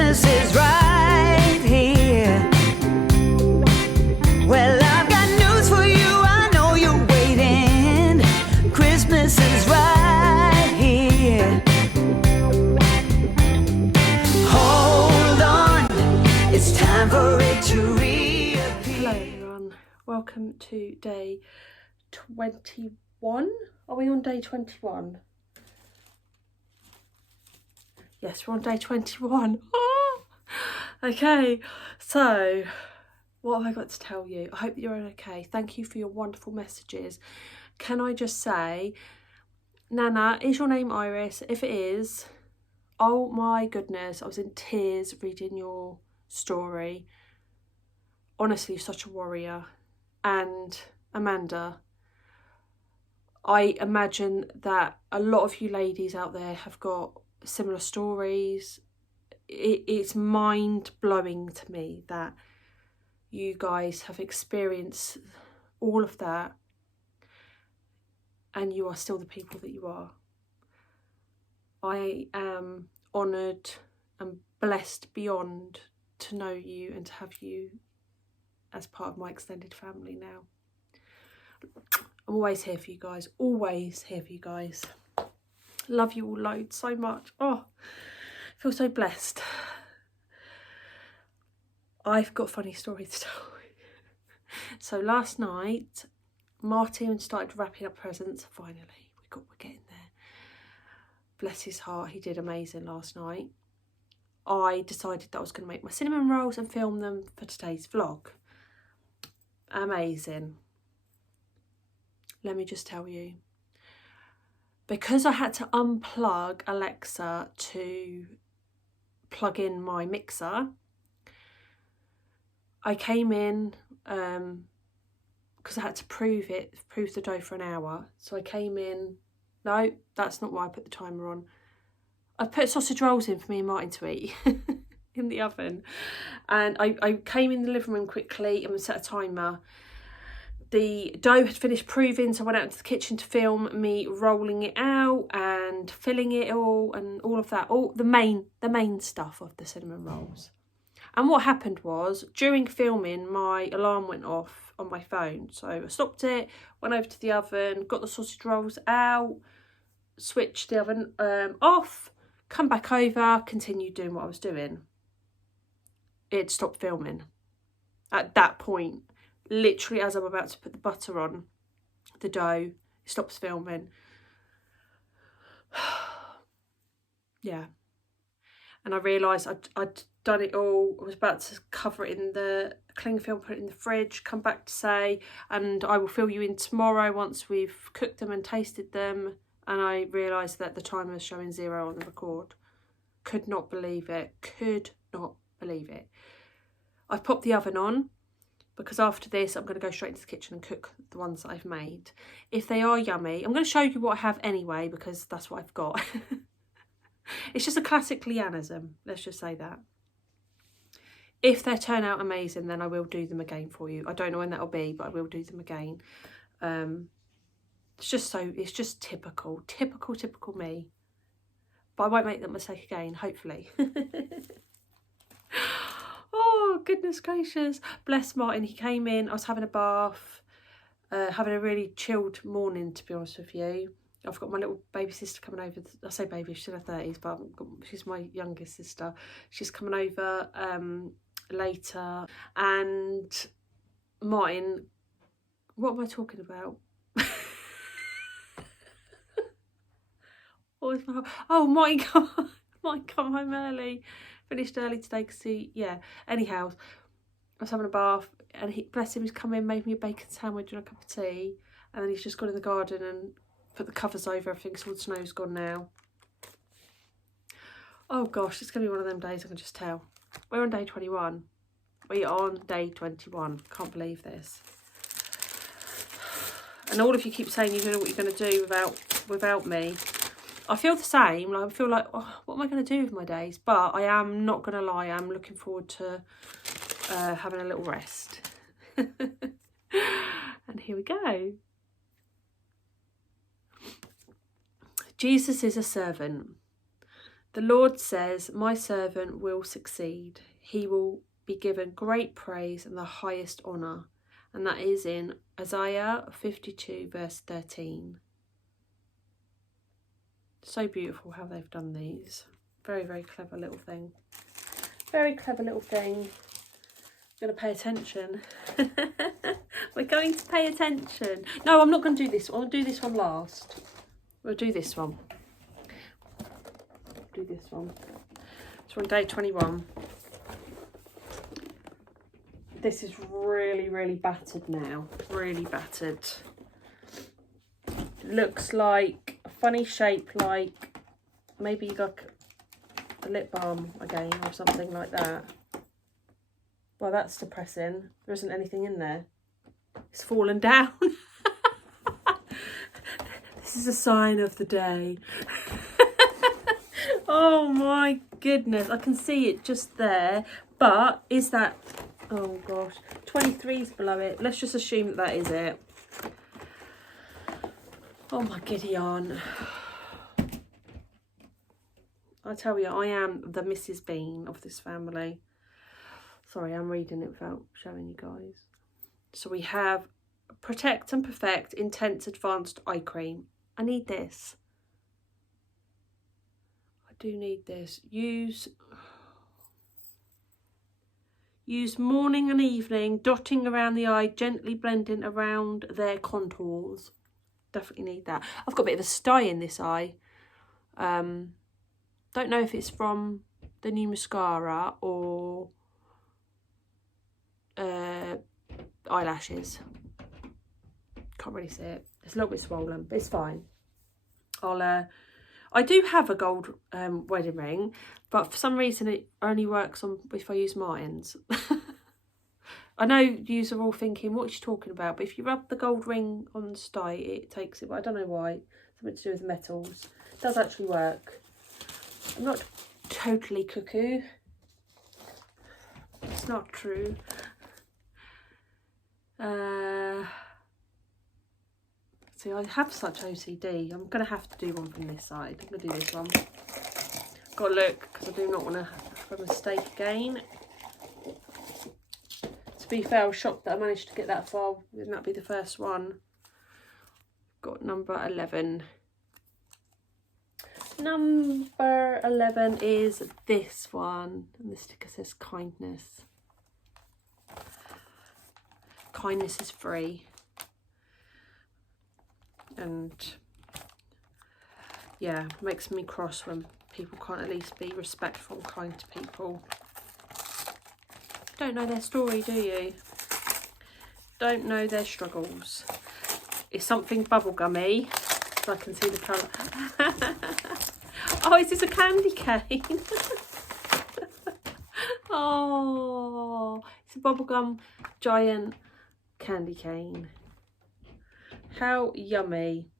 Christmas is right here. Well, I've got news for you, I know you're waiting. Christmas is right here. Hold on, it's time for it to reappear. Hello everyone, welcome to day 21. Are we on day 21? Yes, we're on day 21. Oh! Okay, so what have I got to tell you? I hope that you're okay. Thank you for your wonderful messages. Can I just say, Nana, is your name Iris? If it is, oh my goodness, I was in tears reading your story. Honestly, you're such a warrior. And Amanda, I imagine that a lot of you ladies out there have got similar stories. It's mind-blowing to me that you guys have experienced all of that and you are still the people that you are. I am honoured and blessed beyond to know you and to have you as part of my extended family now. I'm always here for you guys, always here for you guys. Love you all loads so much. Oh, I feel so blessed. I've got a funny story to tell you. So last night, Martin started wrapping up presents. Finally, we're getting there. Bless his heart, he did amazing last night. I decided that I was going to make my cinnamon rolls and film them for today's vlog. Amazing. Let me just tell you, because I had to unplug Alexa to plug in my mixer, I came in because I had to prove the dough for an hour. So I came in, no, that's not why I put the timer on. I put sausage rolls in for me and Martin to eat in the oven. And I came in the living room quickly and set a timer. The dough had finished proving, so I went out into the kitchen to film me rolling it out and filling it all and all of that, all the main stuff of the cinnamon rolls. And what happened was, during filming, my alarm went off on my phone. So I stopped it, went over to the oven, got the sausage rolls out, switched the oven off, come back over, continued doing what I was doing. It stopped filming at that point. Literally as I'm about to put the butter on the dough, it stops filming. Yeah. And I realised I'd done it all. I was about to cover it in the cling film, put it in the fridge, come back to say, and I will fill you in tomorrow once we've cooked them and tasted them. And I realised that the timer was showing 0 on the record. Could not believe it. Could not believe it. I've popped the oven on, because after this I'm going to go straight into the kitchen and cook the ones that I've made. If they are yummy, I'm going to show you what I have anyway, because that's what I've got. It's just a classic Leanneism, let's just say that. If they turn out amazing, then I will do them again for you. I don't know when that'll be, but I will do them again. It's just typical me. But I won't make that mistake again, hopefully. Oh, goodness gracious. Bless Martin, he came in, I was having a bath, having a really chilled morning, to be honest with you. I've got my little baby sister coming over. I say baby, she's in her 30s, but she's my youngest sister. She's coming over later. And Martin, what am I talking about? Martin come home early. Finished early today because anyhow, I was having a bath and bless him, he's come in, made me a bacon sandwich and a cup of tea, and then he's just gone in the garden and put the covers over everything so all the snow's gone now. Oh gosh, it's going to be one of them days, I can just tell. We're on day 21. We are on day 21. Can't believe this. And all of you keep saying you don't know what you're going to do without me. I feel the same. I feel like, oh, what am I going to do with my days? But I am not going to lie. I'm looking forward to having a little rest. And here we go. Jesus is a servant. The Lord says, my servant will succeed. He will be given great praise and the highest honour. And that is in Isaiah 52 verse 13. So beautiful how they've done these. Very, very clever little thing. Very clever little thing. I'm going to pay attention. We're going to pay attention. No, I'm not going to do this one. I'll do this one last. We'll do this one. Do this one. It's on day 21. This is really, really battered now. Really battered. Looks like a funny shape, like maybe like a lip balm again or something like that. Well, that's depressing. There isn't anything in there. It's fallen down. This is a sign of the day. Oh my goodness. I can see it just there. But is that... Oh gosh. 23's below it. Let's just assume that that is it. Oh my giddy aunt. I tell you, I am the Mrs. Bean of this family. Sorry, I'm reading it without showing you guys. So we have Protect and Perfect Intense Advanced Eye Cream. I need this. I do need this. Use morning and evening, dotting around the eye, gently blending around their contours. Definitely need that. I've got a bit of a sty in this eye. Don't know if it's from the new mascara or eyelashes. Can't really see it. It's a little bit swollen, but it's fine. I do have a gold wedding ring, but for some reason it only works on if I use Martin's. I know you are all thinking, what are you talking about? But if you rub the gold ring on the sty, it takes it. But I don't know why. Something to do with metals. It does actually work. I'm not totally cuckoo. It's not true. See, I have such OCD. I'm going to have to do one from this side. I'm going to do this one. Got to look, because I do not want to have a mistake again. To be fair, I was shocked that I managed to get that far. Wouldn't that be the first one? Got number 11. Number 11 is this one. And the sticker says kindness. Kindness is free. And yeah, makes me cross when people can't at least be respectful and kind to people. Don't know their story, do you? Don't know their struggles. It's something bubblegummy, so I can see the colour. Oh, is this a candy cane? Oh, it's a bubblegum giant candy cane. How yummy.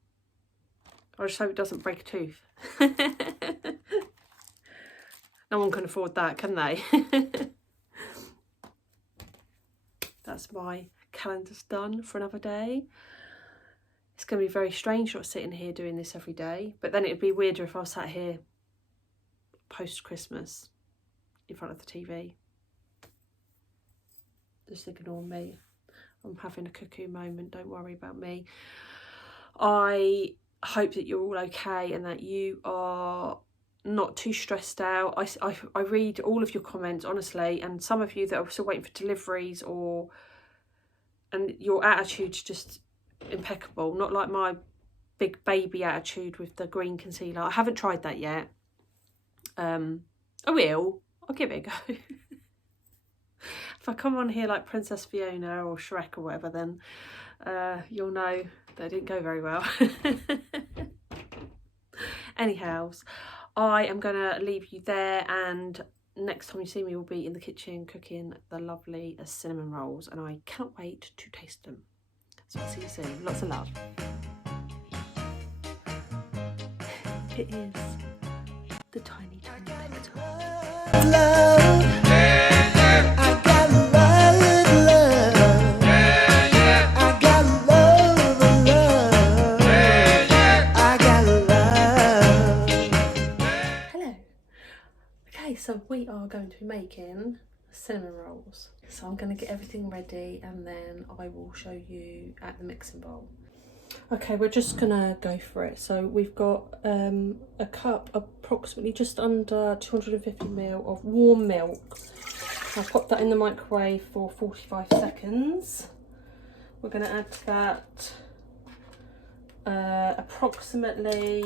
I just hope it doesn't break a tooth. No one can afford that, can they? That's my calendar's done for another day. It's going to be very strange not sitting here doing this every day. But then it'd be weirder if I was sat here post-Christmas in front of the TV. Just ignore me. I'm having a cuckoo moment, don't worry about me. I hope that you're all okay and that you are not too stressed out. I read all of your comments, honestly, and some of you that are still waiting for deliveries and your attitude's just impeccable. Not like my big baby attitude with the green concealer. I haven't tried that yet. I will. I'll give it a go. If I come on here like Princess Fiona or Shrek or whatever, then you'll know that it didn't go very well. Anyhow, I am going to leave you there, and next time you see me will be in the kitchen cooking the lovely cinnamon rolls, and I can't wait to taste them. So I'll see you soon. Lots of love. It is the tiny picture. Love. I got love. I got love. I got love. Hello. are going to be making cinnamon rolls. So I'm going to get everything ready and then I will show you at the mixing bowl. Okay, we're just going to go for it. So we've got a cup, approximately just under 250ml of warm milk. I'll pop that in the microwave for 45 seconds. We're going to add to that approximately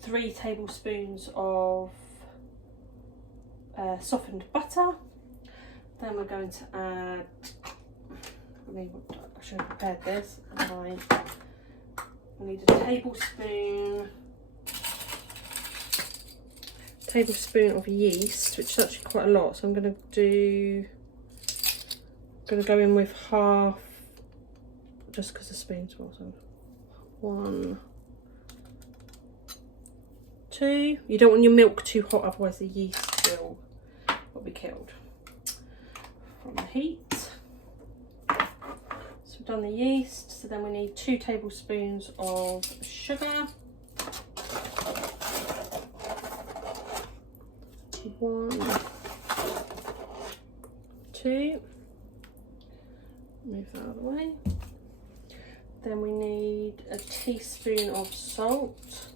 3 tablespoons of softened butter. Then we're going to add, I should have prepared this. I need a tablespoon of yeast, which is actually quite a lot. So I'm going to go in with half, just because the spoon's small. So 1, 2. You don't want your milk too hot, otherwise the yeast will be killed from the heat. So we've done the yeast, so then we need 2 tablespoons of sugar. 1, 2. Move that out of the way. Then we need a teaspoon of salt.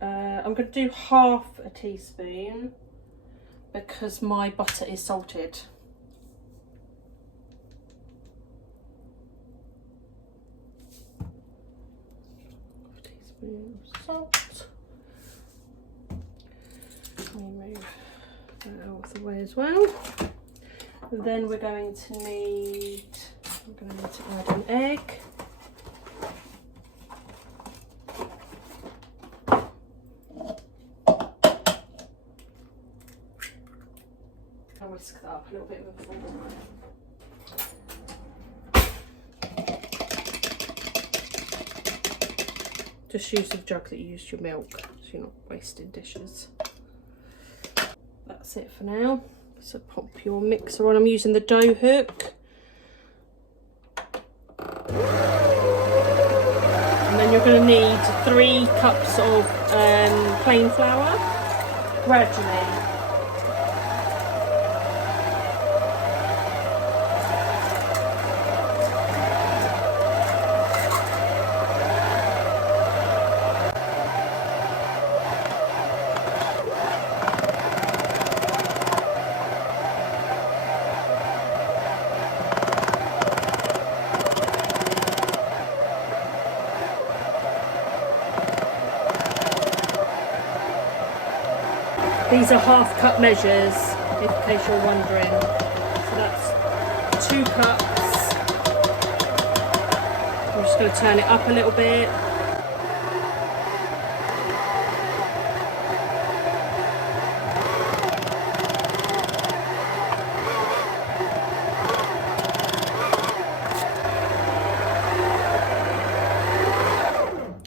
I'm going to do half a teaspoon because my butter is salted. Half a teaspoon of salt. Move that out of the way as well. And then we're going to need, to add an egg. I'll whisk that up a little bit before. Just use the jug that you used your milk, so you're not wasting dishes. That's it for now. So pop your mixer on. I'm using the dough hook. And then you're going to need 3 cups of plain flour, gradually. These are half cup measures, in case you're wondering. So that's 2 cups. I'm just going to turn it up a little bit.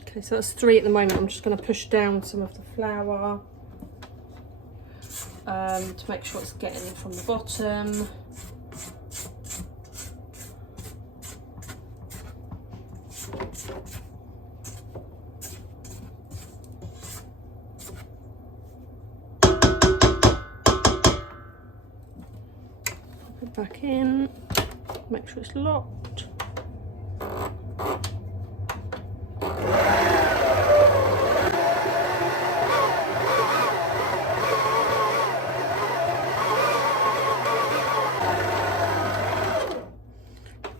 Okay, so that's 3 at the moment. I'm just going to push down some of the flour. To make sure it's getting in from the bottom. Pop it back in, make sure it's locked.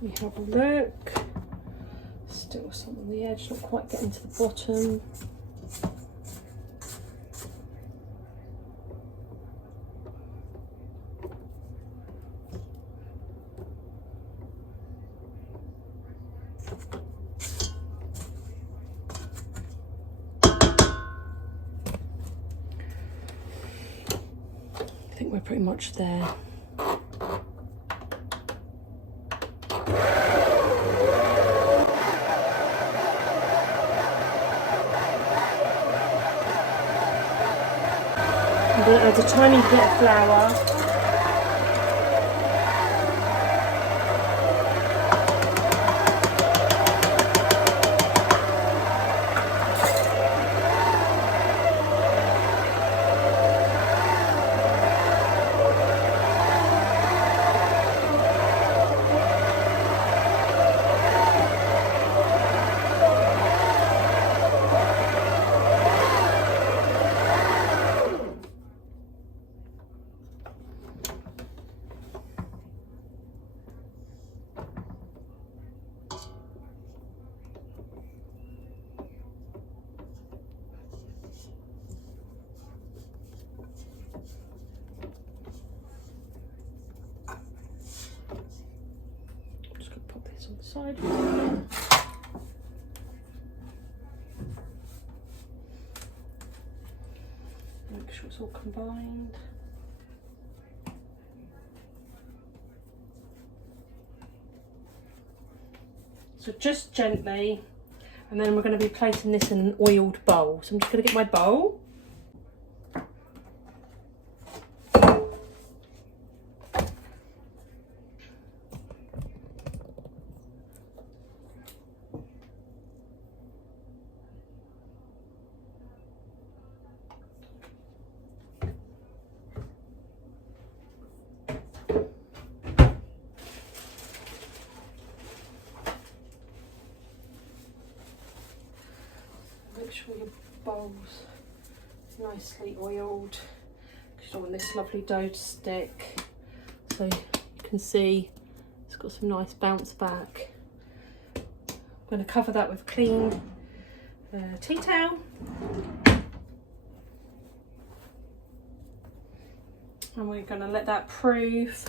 We have a look, still some on the edge, not quite getting to the bottom. I think we're pretty much there. I'm going to add a tiny bit of flour. side. Make sure it's all combined. So just gently, and then we're going to be placing this in an oiled bowl. So I'm just going to get my bowl. Make sure your bowl's nicely oiled, because you don't want this lovely dough to stick. So you can see it's got some nice bounce back. I'm going to cover that with clean tea towel. And we're going to let that proof.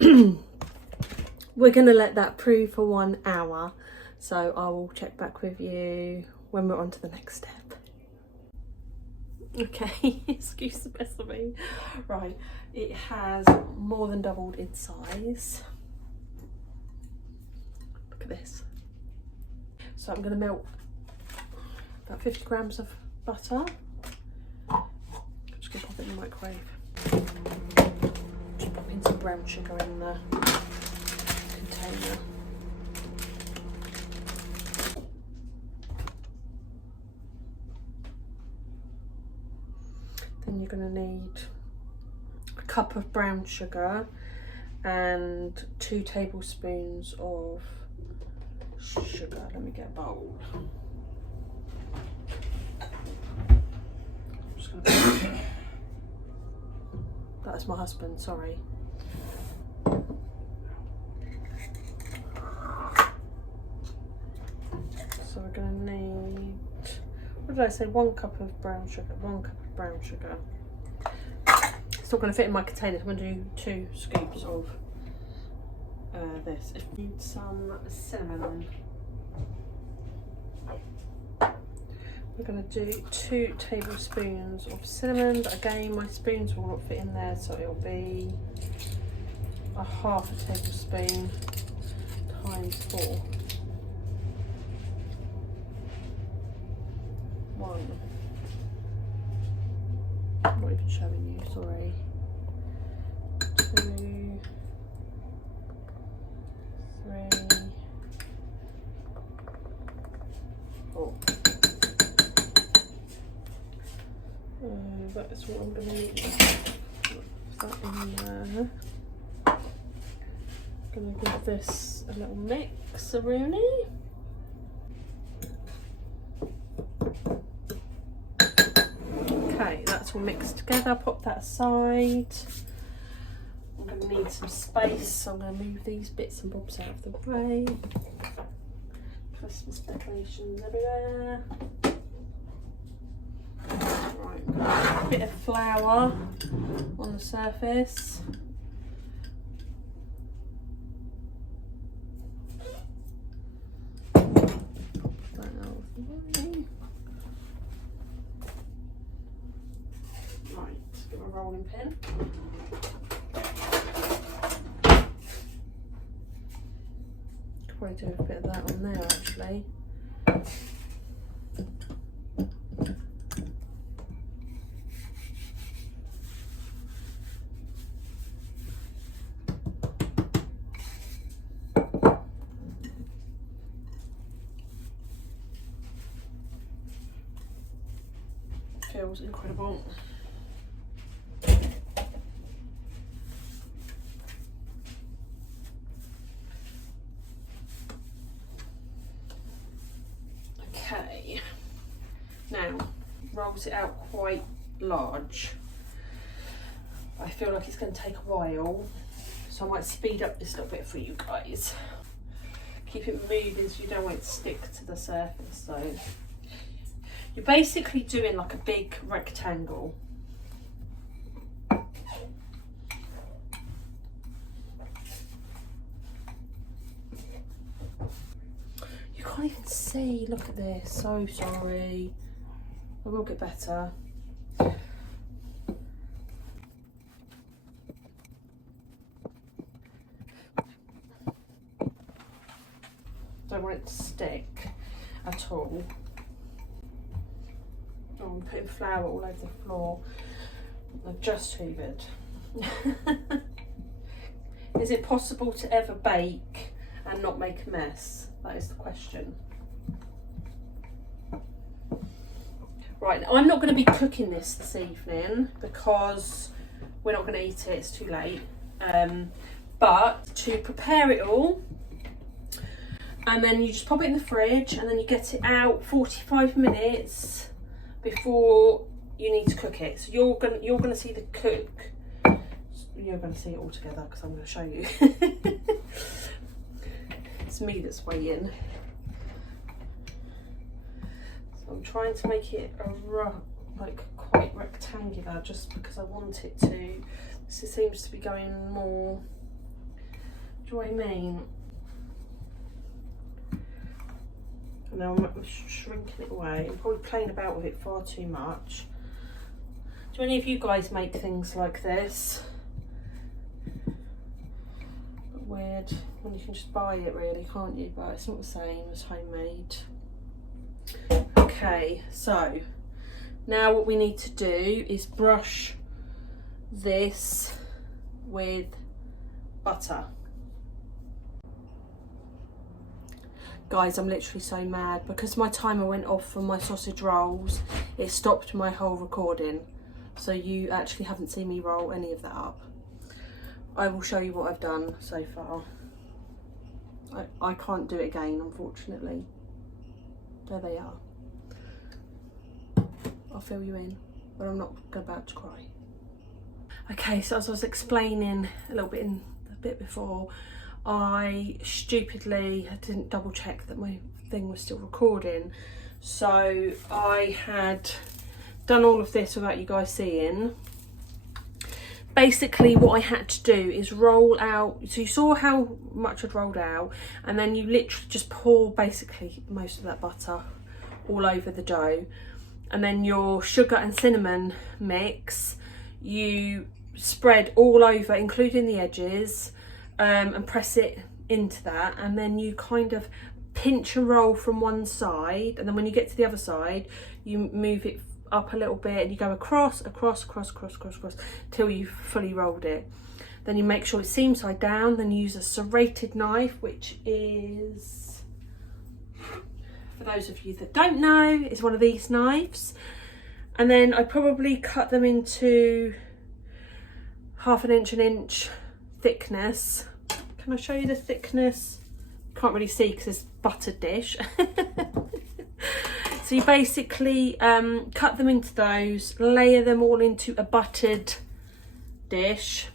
We're going to let that proof for 1 hour. So I will check back with you when we're on to the next step. Okay, excuse the best of me. Right, it has more than doubled in size. Look at this. So I'm going to melt about 50 grams of butter. I'm just going to pop it in the microwave. Just pop in some brown sugar in the container. Then you're going to need a cup of brown sugar and 2 tablespoons of sugar. Let me get a bowl. I'm just going to that's my husband, sorry. So we're going to need, what did I say, 1 cup of brown sugar, 1 cup of brown sugar. It's not going to fit in my container, so I'm going to do 2 scoops of this. If you need some cinnamon, we're going to do 2 tablespoons of cinnamon, but again my spoons will not fit in there, so it'll be a 1/2 tablespoon times 4. 1. I'm not even showing you, sorry. 2, 3, 4. That's what I'm going to need. Put that in there. I'm going to give this a little mix-a-rooney. Okay, that's all mixed together. Pop that aside. I'm going to need some space, so I'm going to move these bits and bobs out of the way. Christmas decorations everywhere. Right, a bit of flour on the surface. Pop that out of the way. Right, get my rolling pin. Could probably do a bit of that on there actually. Feels incredible. Okay, now rolls it out quite large. I feel like it's going to take a while, so I might speed up this little bit for you guys. Keep it moving so you don't want it to stick to the surface. So you're basically doing like a big rectangle. can't even see. Look at this. So sorry. I will get better. Don't want it to stick at all. Oh, I'm putting flour all over the floor. I've just hoovered. Is it possible to ever bake and not make a mess? That is the question. Right, I'm not going to be cooking this evening because we're not going to eat it, it's too late. But to prepare it all, and then you just pop it in the fridge and then you get it out 45 minutes before you need to cook it. So you're gonna see the cook. You're gonna see it all together because I'm gonna show you. It's me that's weighing. So I'm trying to make it like quite rectangular just because I want it to. This seems to be going more. Do you know what I mean? And now I'm shrinking it away. I'm probably playing about with it far too much. Do any of you guys make things like this? But weird when you can just buy it, really, can't you? But it's not the same as homemade. Okay, so now what we need to do is brush this with butter. Guys, I'm literally so mad because my timer went off for my sausage rolls. It stopped my whole recording, so you actually haven't seen me roll any of that up. I will show you what I've done so far. I can't do it again, unfortunately. There they are. I'll fill you in, but I'm not about to cry. Okay, so as I was explaining a bit before, I stupidly didn't double check that my thing was still recording. So I had done all of this without you guys seeing. Basically what I had to do is roll out, so you saw how much I'd rolled out, and then you literally just pour basically most of that butter all over the dough. And then your sugar and cinnamon mix, you spread all over, including the edges, and press it into that, and then you kind of pinch and roll from one side, and then when you get to the other side you move it up a little bit and you go across till you've fully rolled it. Then you make sure it's seam side down, then you use a serrated knife, which is, for those of you that don't know, is one of these knives. And then I probably cut them into 1/2 inch thickness. Can I show you the thickness? Can't really see because it's buttered dish. So you basically cut them into those, layer them all into a buttered dish.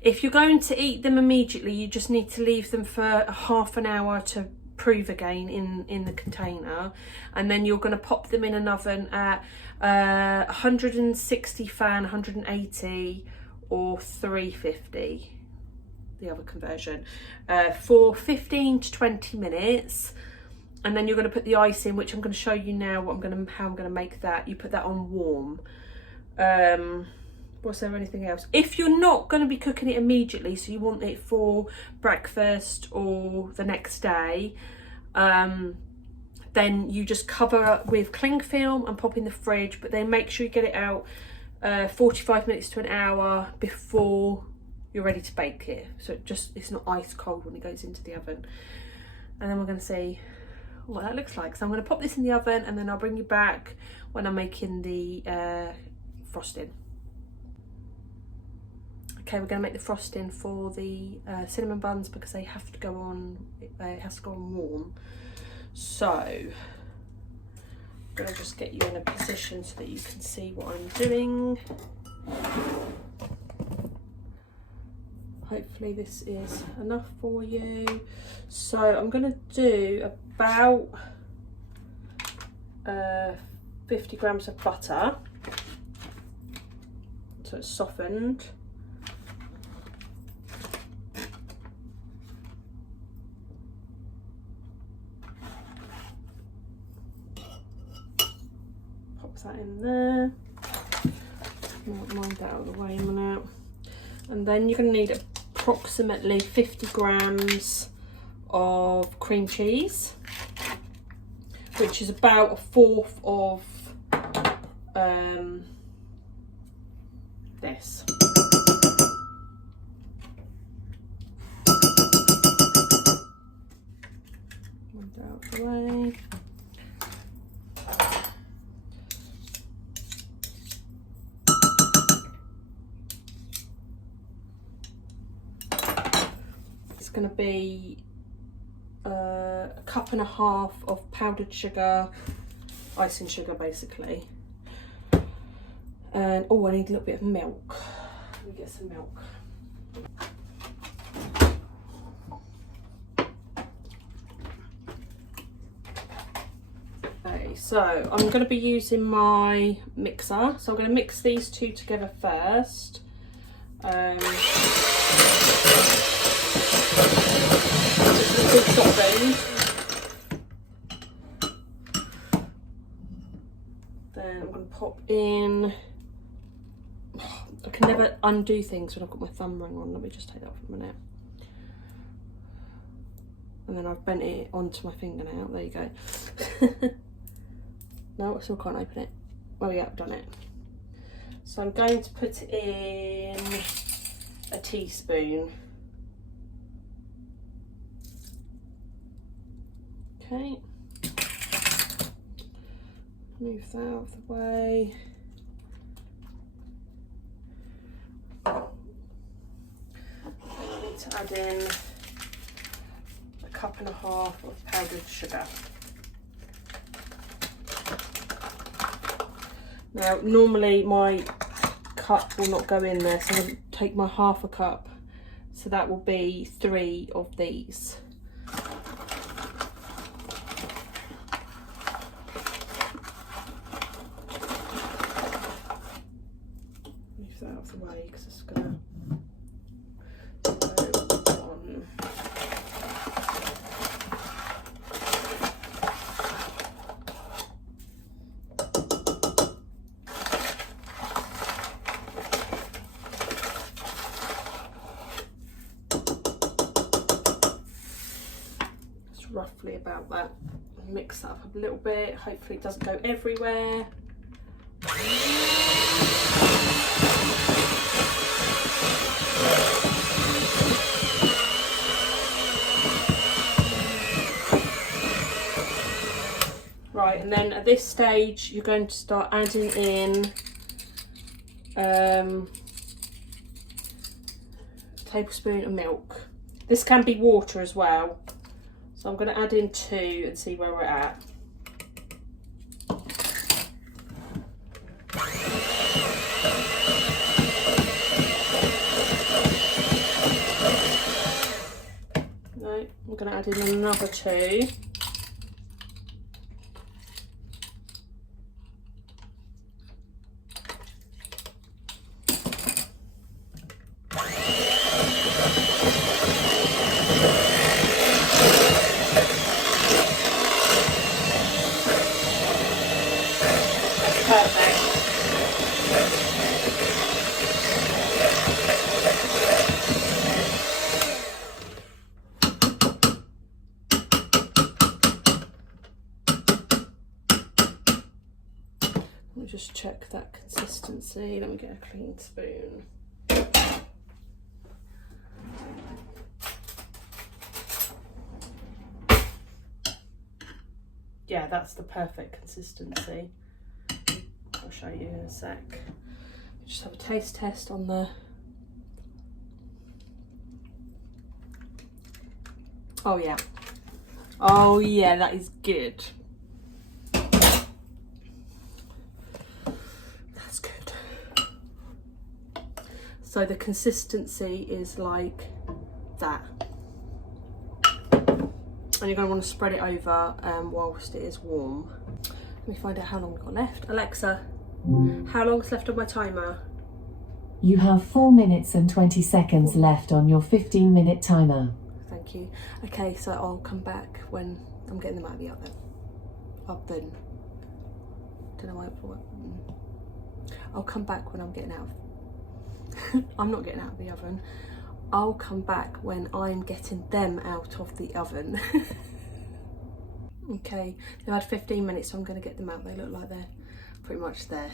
If you're going to eat them immediately, you just need to leave them for 1/2 an hour to prove again in the container, and then you're going to pop them in an oven at 160 fan, 180 or 350, the other conversion, for 15 to 20 minutes. And then you're going to put the icing, which I'm going to show you now how I'm going to make that. You put that on warm. Was there anything else? If you're not going to be cooking it immediately, so you want it for breakfast or the next day, then you just cover up with cling film and pop in the fridge, but then make sure you get it out 45 minutes to an hour before you're ready to bake it. So it's not ice cold when it goes into the oven. And then we're going to see what that looks like. So I'm going to pop this in the oven, and then I'll bring you back when I'm making the frosting. Okay, we're going to make the frosting for the cinnamon buns because they have to go on. It has to go on warm. So I'm going to just get you in a position so that you can see what I'm doing. Hopefully this is enough for you. So I'm going to do about 50 grams of butter, so it's softened. Mind that out of the way a minute. And then you're going to need approximately 50 grams of cream cheese, which is about 1/4 of this. Mind that out of the way. Going to be a cup and a half of powdered sugar, icing sugar basically, and oh, I need a little bit of milk. Let me get some milk. Okay, so I'm going to be using my mixer, so I'm going to mix these two together first. Big sopping. Then I'm going to pop in. I can never undo things when I've got my thumb ring on. Let me just take that off for a minute. And then I've bent it onto my finger now. There you go. No, I still can't open it. Oh yeah, I've done it. So I'm going to put in a teaspoon. Okay, move that out of the way. I need to add in a cup and a half of powdered sugar. Now, normally my cup will not go in there, so I'm going to take my 1/2 cup, so that will be 3 of these. Out of the way because it's gonna go on. It's roughly about that. Mix that up a little bit. Hopefully it doesn't go everywhere. Right, and then at this stage you're going to start adding in a tablespoon of milk. This can be water as well, so I'm going to add in 2 and see where we're at. No, I'm going to add in another 2. Let me just check that consistency. Let me get a clean spoon. Yeah, that's the perfect consistency. I'll show you in a sec. Just have a taste test on the... Oh yeah. Oh yeah, that is good. That's good. So the consistency is like that. And you're going to want to spread it over whilst it is warm. Let me find out how long we've got left. Alexa, how long's left on my timer? You have 4 minutes and 20 seconds left on your 15-minute timer. Thank you. Okay, so I'll come back when I'm getting them out of the oven. Don't know why. I'll come back when I'm getting out of I'm not getting out of the oven. I'll come back when I'm getting them out of the oven. Okay, they've had 15 minutes, so I'm going to get them out. They look like they're pretty much there.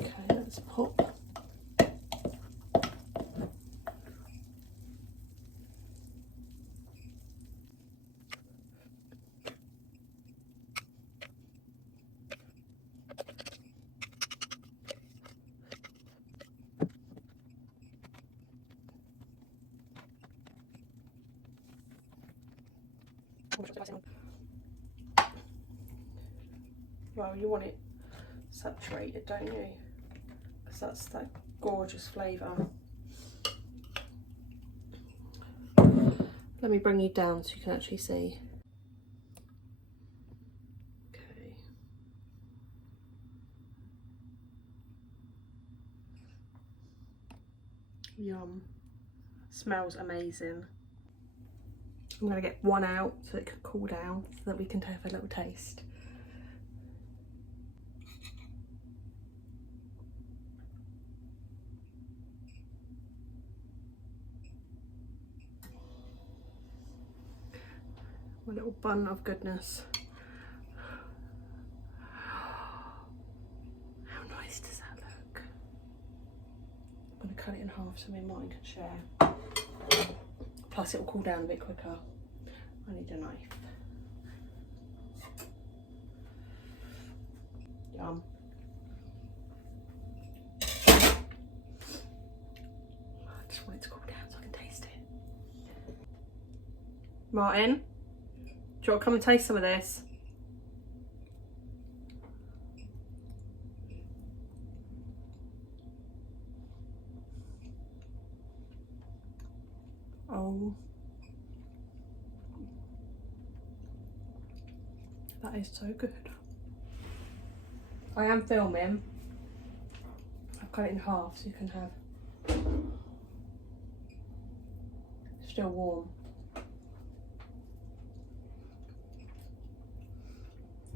Okay, let's pop. Well, you want it saturated, don't you? Because that's that gorgeous flavour. Let me bring you down so you can actually see. Okay. Yum. Smells amazing. I'm going to get one out so it can cool down so that we can have a little taste. My little bun of goodness. How nice does that look? I'm going to cut it in half so me and Martin can share. Plus it will cool down a bit quicker. I need a knife. Yum. I just want it to cool down so I can taste it. Martin, do you want to come and taste some of this? Oh, that is so good. I am filming. I've cut it in half so you can have. Still warm.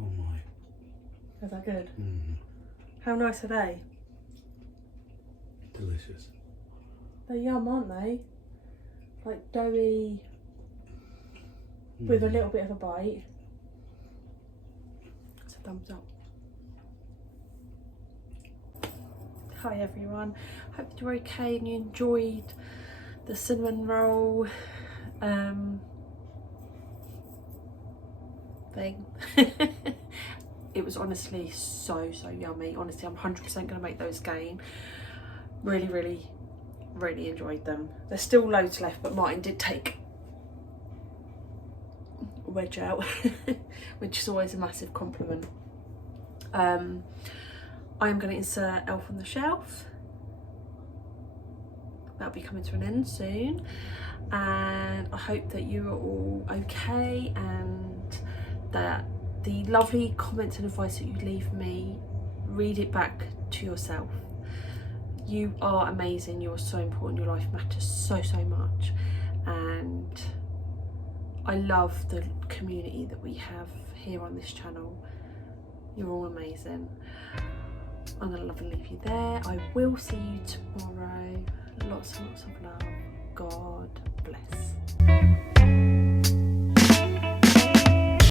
Oh my. Is that good? Mm. How nice are they? Delicious. They're yum, aren't they? Like doughy with a little bit of a bite. It's a thumbs up. Hi everyone, hope you're okay and you enjoyed the cinnamon roll thing. It was honestly so yummy. Honestly, I'm 100% going to make those again. Really enjoyed them. There's still loads left, but Martin did take a wedge out, which is always a massive compliment. I am going to insert Elf on the Shelf. That'll be coming to an end soon, and I hope that you are all okay and that the lovely comments and advice that you leave me, read it back to yourself. You are amazing, you are so important, your life matters so much, and I love the community that we have here on this channel. You're all amazing. I'm gonna love and leave you there. I will see you tomorrow. Lots and lots of love. God bless.